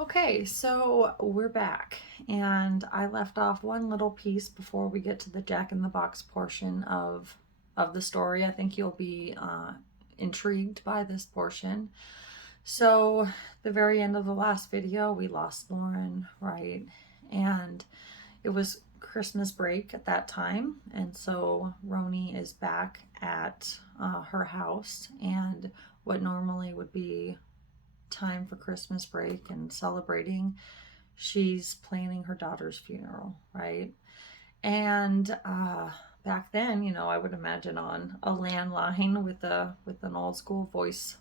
Okay, so we're back, and I left off one little piece before we get to the Jack in the Box portion of the story. I think you'll be intrigued by this portion. So, the very end of the last video, we lost Lauren, right? And it was Christmas break at that time, and so Roni is back at her house, and what normally would be time for Christmas break and celebrating, she's planning her daughter's funeral, right? And back then, I would imagine on a landline with an old school voice.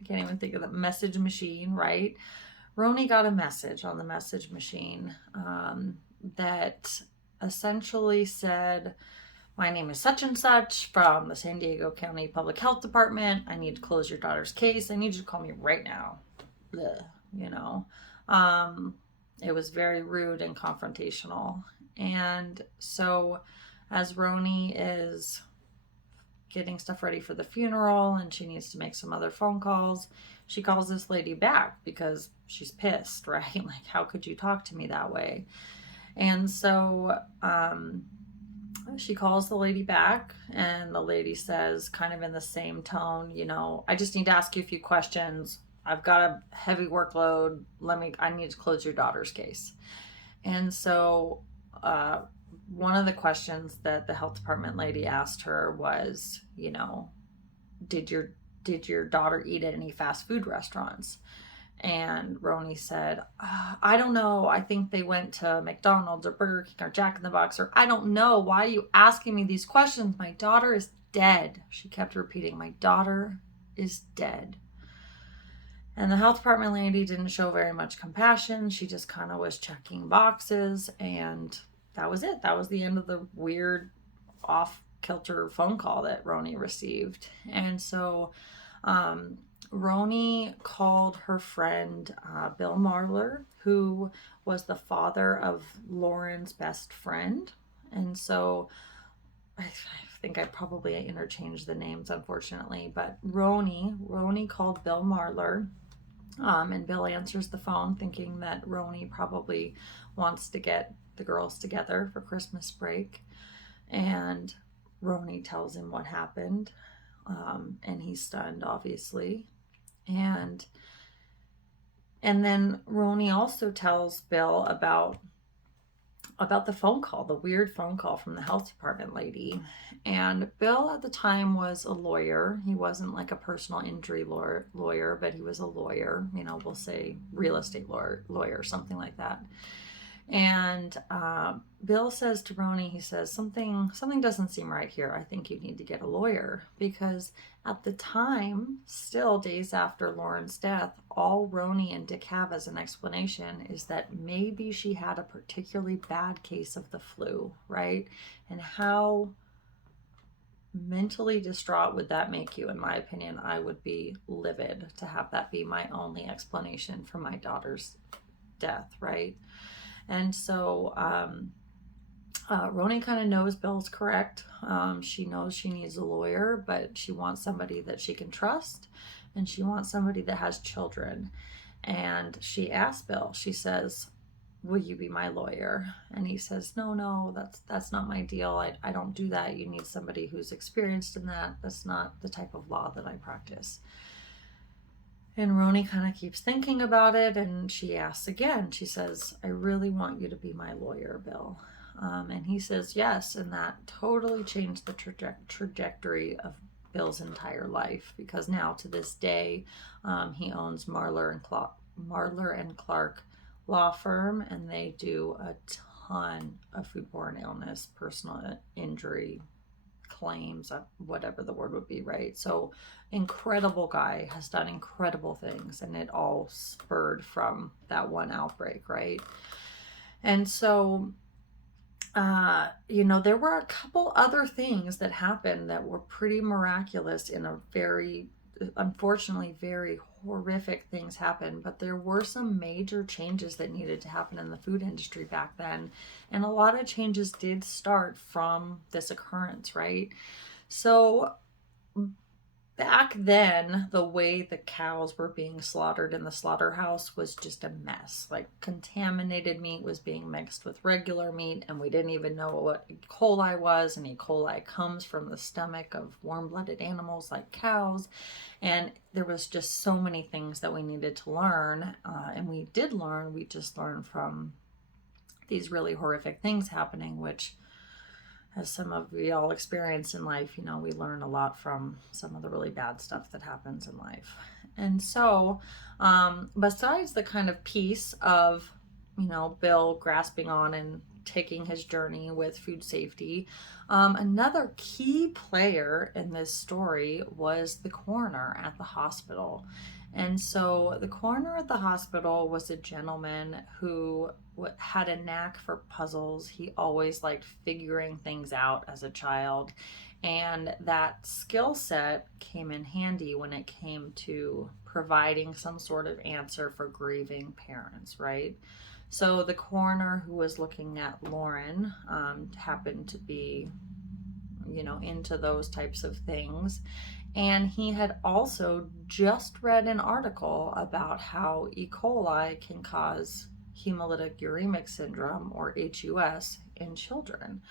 I can't even think of the message machine, right? Roni got a message on the message machine that essentially said, "My name is such and such from the San Diego County Public Health Department. I need to close your daughter's case. I need you to call me right now." Blech, you know. Um, it was very rude and confrontational. And so, as Roni is getting stuff ready for the funeral and she needs to make some other phone calls, she calls this lady back because she's pissed, right? Like, how could you talk to me that way? And so, she calls the lady back, and the lady says, kind of in the same tone, "I just need to ask you a few questions. I've got a heavy workload. I need to close your daughter's case." And so, one of the questions that the health department lady asked her was, did your daughter eat at any fast food restaurants? And Roni said, "I don't know. I think they went to McDonald's or Burger King or Jack in the Box, or I don't know. Why are you asking me these questions? My daughter is dead." She kept repeating, "My daughter is dead." And the health department lady didn't show very much compassion. She just kind of was checking boxes, and that was it. That was the end of the weird off kilter phone call that Roni received. And so, Roni called her friend Bill Marler, who was the father of Lauren's best friend. And so I think I probably interchanged the names, unfortunately, but Roni called Bill Marler, and Bill answers the phone thinking that Roni probably wants to get the girls together for Christmas break. And Roni tells him what happened, and he's stunned, obviously. And then Roni also tells Bill about the phone call, the weird phone call from the health department lady. And Bill at the time was a lawyer. He wasn't like a personal injury lawyer, but he was a lawyer, we'll say real estate lawyer, something like that. And Bill says to Roni, he says, something doesn't seem right here. I think you need to get a lawyer. Because at the time, still days after Lauren's death, all Roni and Dick have as an explanation is that maybe she had a particularly bad case of the flu, right? And how mentally distraught would that make you? In my opinion, I would be livid to have that be my only explanation for my daughter's death, right? And so Roni kind of knows Bill's correct. She knows she needs a lawyer, but she wants somebody that she can trust, and she wants somebody that has children. And she asks Bill, she says, "Will you be my lawyer?" And he says, "No, that's not my deal. I don't do that. You need somebody who's experienced in that. That's not the type of law that I practice." And Roni kind of keeps thinking about it, and she asks again. She says, "I really want you to be my lawyer, Bill." And he says yes, and that totally changed the trajectory of Bill's entire life, because now to this day, he owns Marler and Clark law firm, and they do a ton of foodborne illness, personal injury claims, whatever the word would be, right? So incredible guy, has done incredible things, and it all spurred from that one outbreak, right? And so there were a couple other things that happened that were pretty miraculous in a very, unfortunately, very horrific things happened, but there were some major changes that needed to happen in the food industry back then. And a lot of changes did start from this occurrence, right? So back then, the way the cows were being slaughtered in the slaughterhouse was just a mess. Like, contaminated meat was being mixed with regular meat, and we didn't even know what E. coli was. And E. coli comes from the stomach of warm-blooded animals like cows. And there was just so many things that we needed to learn. And we did learn, we just learned from these really horrific things happening, which, as some of we all experience in life, we learn a lot from some of the really bad stuff that happens in life. And so, besides the kind of piece of, Bill grasping on and taking his journey with food safety, another key player in this story was the coroner at the hospital. And so the coroner at the hospital was a gentleman who had a knack for puzzles. He always liked figuring things out as a child. And that skill set came in handy when it came to providing some sort of answer for grieving parents, right? So the coroner who was looking at Lauren happened to be, into those types of things. And he had also just read an article about how E. coli can cause hemolytic uremic syndrome, or HUS, in children.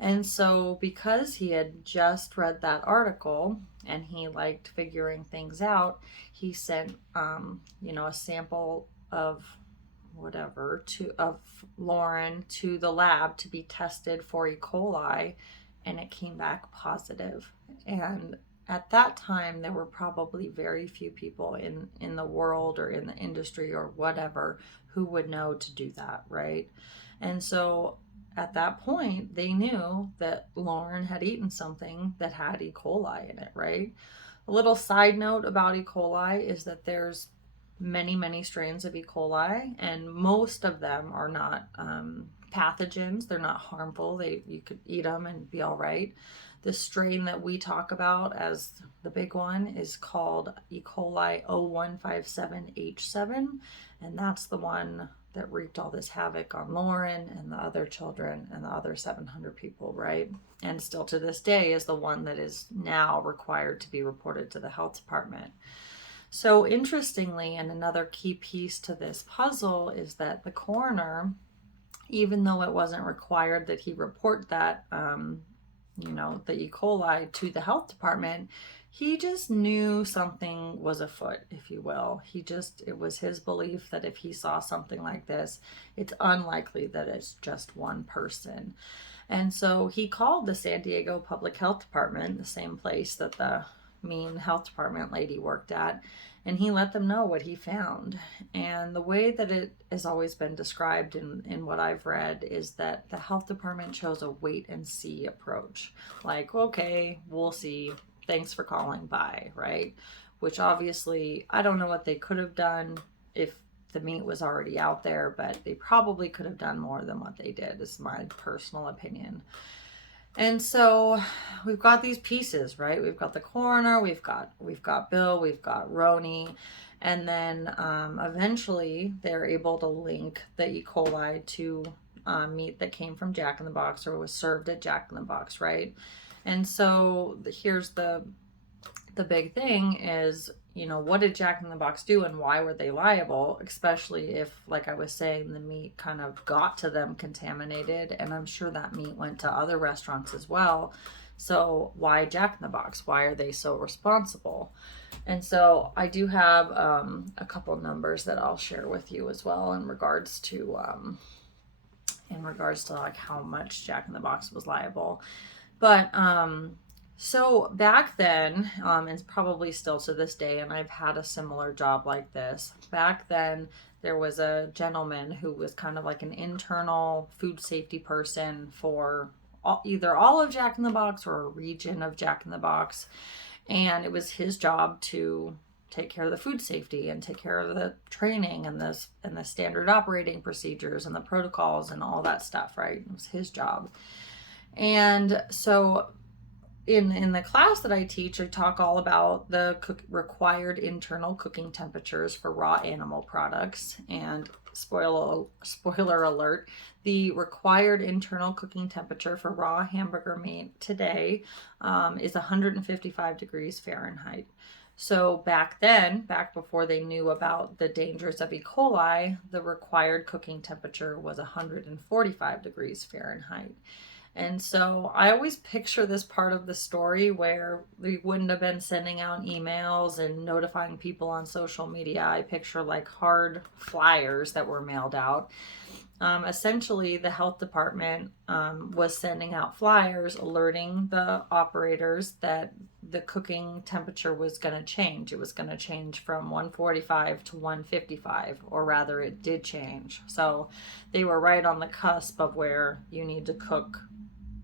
And so because he had just read that article and he liked figuring things out, he sent, a sample of of Lauren to the lab to be tested for E. coli, and it came back positive. And at that time, there were probably very few people in the world or in the industry or whatever who would know to do that, right? And so at that point, they knew that Lauren had eaten something that had E. coli in it, right? A little side note about E. coli is that there's many, many strains of E. coli, and most of them are not pathogens. They're not harmful. You could eat them and be all right. The strain that we talk about as the big one is called E. coli 0157H7, and that's the one that wreaked all this havoc on Lauren and the other children and the other 700 people, right? And still to this day is the one that is now required to be reported to the health department. So interestingly, and another key piece to this puzzle is that the coroner, even though it wasn't required that he report that, the E. coli to the health department, he just knew something was afoot, if you will. It was his belief that if he saw something like this, it's unlikely that it's just one person. And so he called the San Diego Public Health Department, the same place that the mean health department lady worked at, and he let them know what he found. And the way that it has always been described in what I've read is that the health department chose a wait and see approach. Like, okay, we'll see. Thanks for calling, bye, right? Which obviously, I don't know what they could have done if the meat was already out there, but they probably could have done more than what they did, is my personal opinion. And so we've got these pieces, right? We've got the coroner, we've got Bill, we've got Roni, and then eventually they're able to link the E. coli to meat that came from Jack in the Box or was served at Jack in the Box, right? And so here's the big thing is, what did Jack in the Box do and why were they liable? Especially if, like I was saying, the meat kind of got to them contaminated, and I'm sure that meat went to other restaurants as well. So why Jack in the Box? Why are they so responsible? And so I do have a couple numbers that I'll share with you as well in regards to like how much Jack in the Box was liable. But so back then, and probably still to this day, and I've had a similar job like this. Back then, there was a gentleman who was kind of like an internal food safety person for either all of Jack in the Box or a region of Jack in the Box. And it was his job to take care of the food safety and take care of the training and the standard operating procedures and the protocols and all that stuff, right? It was his job. And so in the class that I teach, I talk all about the required internal cooking temperatures for raw animal products. And spoiler alert, the required internal cooking temperature for raw hamburger meat today is 155 degrees Fahrenheit. So back then, back before they knew about the dangers of E. coli, the required cooking temperature was 145 degrees Fahrenheit. And so I always picture this part of the story where we wouldn't have been sending out emails and notifying people on social media. I picture like hard flyers that were mailed out. Essentially, the health department was sending out flyers alerting the operators that the cooking temperature was going to change. It was going to change from 145 to 155, or rather, it did change. So they were right on the cusp of where you need to cook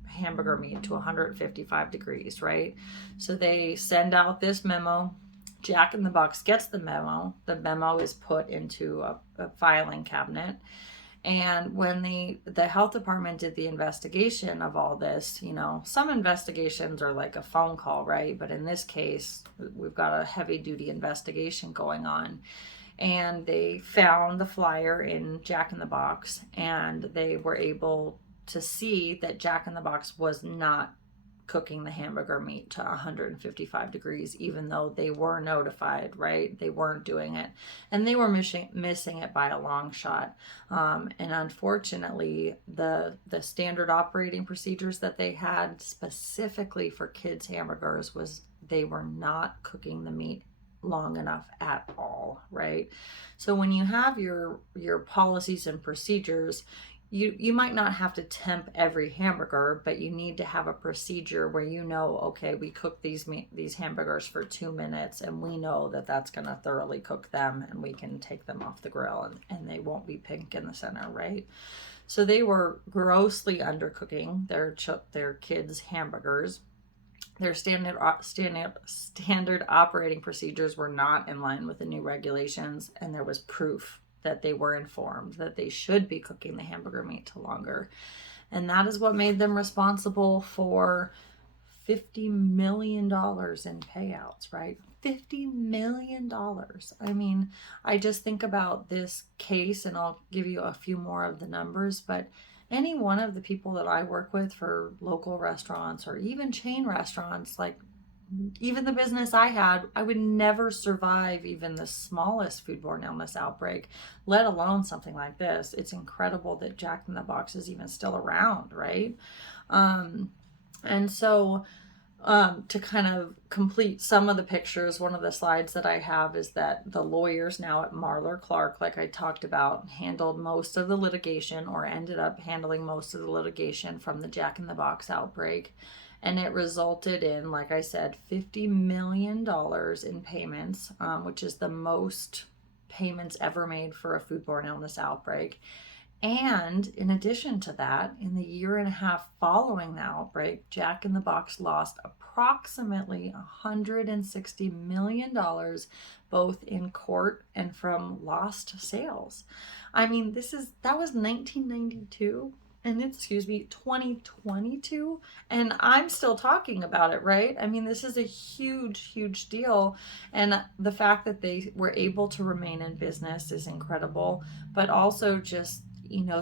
hamburger meat to 155 degrees, right? So they send out this memo. Jack in the Box gets the memo. The memo is put into a filing cabinet. And when the health department did the investigation of all this, you know, some investigations are like a phone call, right? But in this case, we've got a heavy duty investigation going on. And they found the flyer in Jack in the Box, and they were able to see that Jack in the Box was not cooking the hamburger meat to 155 degrees, even though they were notified, right? They weren't doing it, and they were missing it by a long shot. And unfortunately, the standard operating procedures that they had specifically for kids' hamburgers was they were not cooking the meat long enough at all, right? So when you have your policies and procedures, you might not have to temp every hamburger, but you need to have a procedure where you know, okay, we cook these hamburgers for 2 minutes, and we know that that's going to thoroughly cook them, and we can take them off the grill, and they won't be pink in the center, right? So they were grossly undercooking their kids' hamburgers. Their standard operating procedures were not in line with the new regulations, and there was proof that they were informed that they should be cooking the hamburger meat to longer. And that is what made them responsible for $50 million in payouts, right? $50 million. I mean, I just think about this case, and I'll give you a few more of the numbers, but any one of the people that I work with for local restaurants or even chain restaurants, like even the business I had, I would never survive even the smallest foodborne illness outbreak, let alone something like this. It's incredible that Jack in the Box is even still around, right? And so to kind of complete some of the pictures, one of the slides that I have is that the lawyers now at Marler Clark, like I talked about, handled most of the litigation, or ended up handling most of the litigation from the Jack in the Box outbreak. And it resulted in, like I said, $50 million in payments, which is the most payments ever made for a foodborne illness outbreak. And in addition to that, in the year and a half following the outbreak, Jack in the Box lost approximately $160 million, both in court and from lost sales. I mean, that was 1992. And it's, 2022, and I'm still talking about it, right? I mean, this is a huge, huge deal. And the fact that they were able to remain in business is incredible. But also just,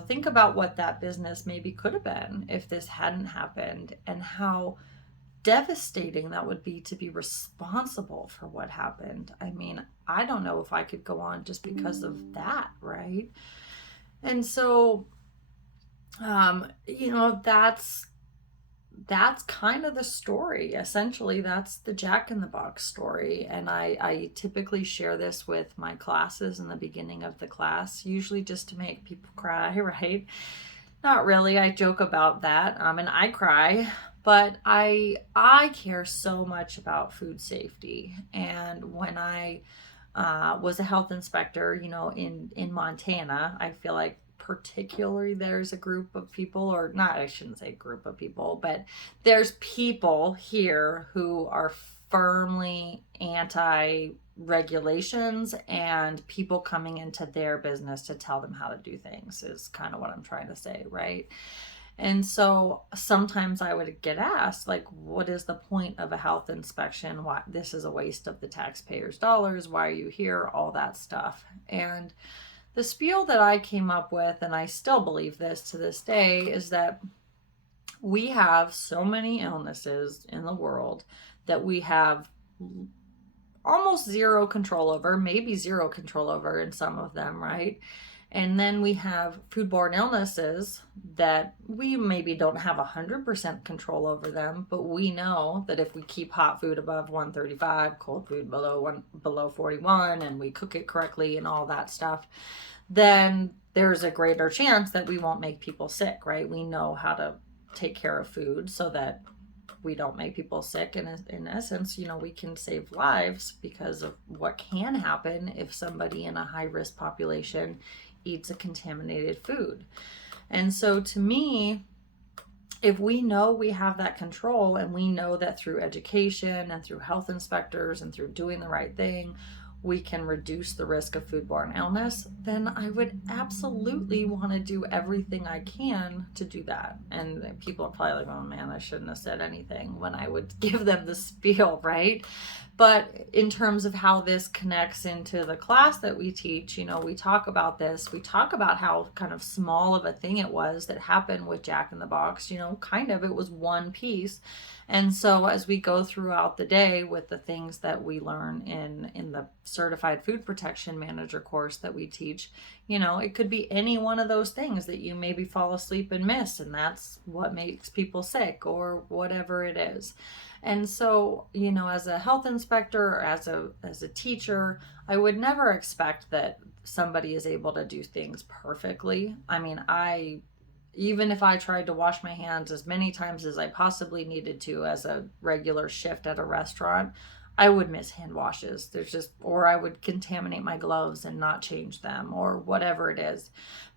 think about what that business maybe could have been if this hadn't happened, and how devastating that would be to be responsible for what happened. I mean, I don't know if I could go on just because of that, right? And so that's kind of the story. Essentially, that's the Jack in the Box story. And I typically share this with my classes in the beginning of the class, usually just to make people cry, right? Not really. I joke about that. And I cry, but I care so much about food safety. And when I was a health inspector, in Montana, I feel like particularly there's a group of people, or not, I shouldn't say group of people, but there's people here who are firmly anti-regulations, and people coming into their business to tell them how to do things is kind of what I'm trying to say, right? And so sometimes I would get asked, like, what is the point of a health inspection? Why this is a waste of the taxpayers' dollars? Why are you here? All that stuff. And the spiel that I came up with, and I still believe this to this day, is that we have so many illnesses in the world that we have almost zero control over, maybe zero control over in some of them, right? And then we have foodborne illnesses that we maybe don't have 100% control over them, but we know that if we keep hot food above 135, cold food below 41, and we cook it correctly and all that stuff, then there's a greater chance that we won't make people sick, right? We know how to take care of food so that we don't make people sick. And in essence, we can save lives because of what can happen if somebody in a high risk population eats a contaminated food. And so to me, if we know we have that control, and we know that through education and through health inspectors and through doing the right thing, we can reduce the risk of foodborne illness, then I would absolutely want to do everything I can to do that. And people are probably like, oh man, I shouldn't have said anything when I would give them the spiel, right? But in terms of how this connects into the class that we teach, we talk about this. We talk about how kind of small of a thing it was that happened with Jack in the Box. Kind of, it was one piece. And so as we go throughout the day with the things that we learn in the Certified Food Protection Manager course that we teach, it could be any one of those things that you maybe fall asleep and miss, and that's what makes people sick, or whatever it is. And so, as a health inspector or as a teacher, I would never expect that somebody is able to do things perfectly. I mean, even if I tried to wash my hands as many times as I possibly needed to as a regular shift at a restaurant, I would miss hand washes. Or I would contaminate my gloves and not change them, or whatever it is.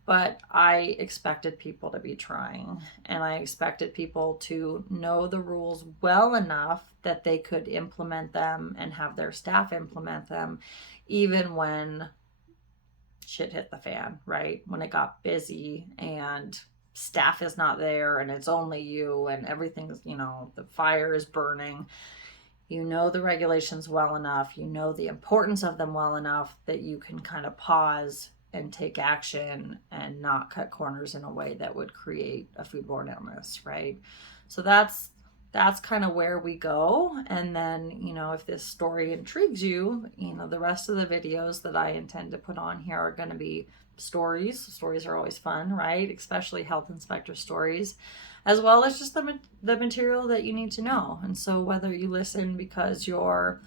But I expected people to be trying, and I expected people to know the rules well enough that they could implement them and have their staff implement them, even when shit hit the fan, right? When it got busy and staff is not there and it's only you and everything's, the fire is burning. The regulations well enough, the importance of them well enough that you can kind of pause and take action and not cut corners in a way that would create a foodborne illness, right? So that's kind of where we go. And then, if this story intrigues you, the rest of the videos that I intend to put on here are going to be stories. Stories are always fun, right? Especially health inspector stories, as well as just the material that you need to know. And so whether you listen because you're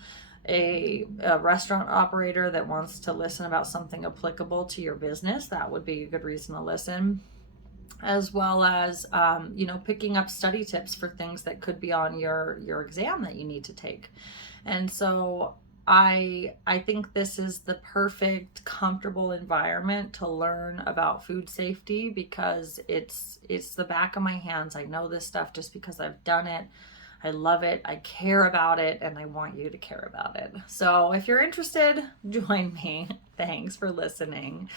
a restaurant operator that wants to listen about something applicable to your business, that would be a good reason to listen, as well as picking up study tips for things that could be on your exam that you need to take. And so I think this is the perfect, comfortable environment to learn about food safety, because it's the back of my hands. I know this stuff just because I've done it. I love it, I care about it, and I want you to care about it. So if you're interested, join me. Thanks for listening.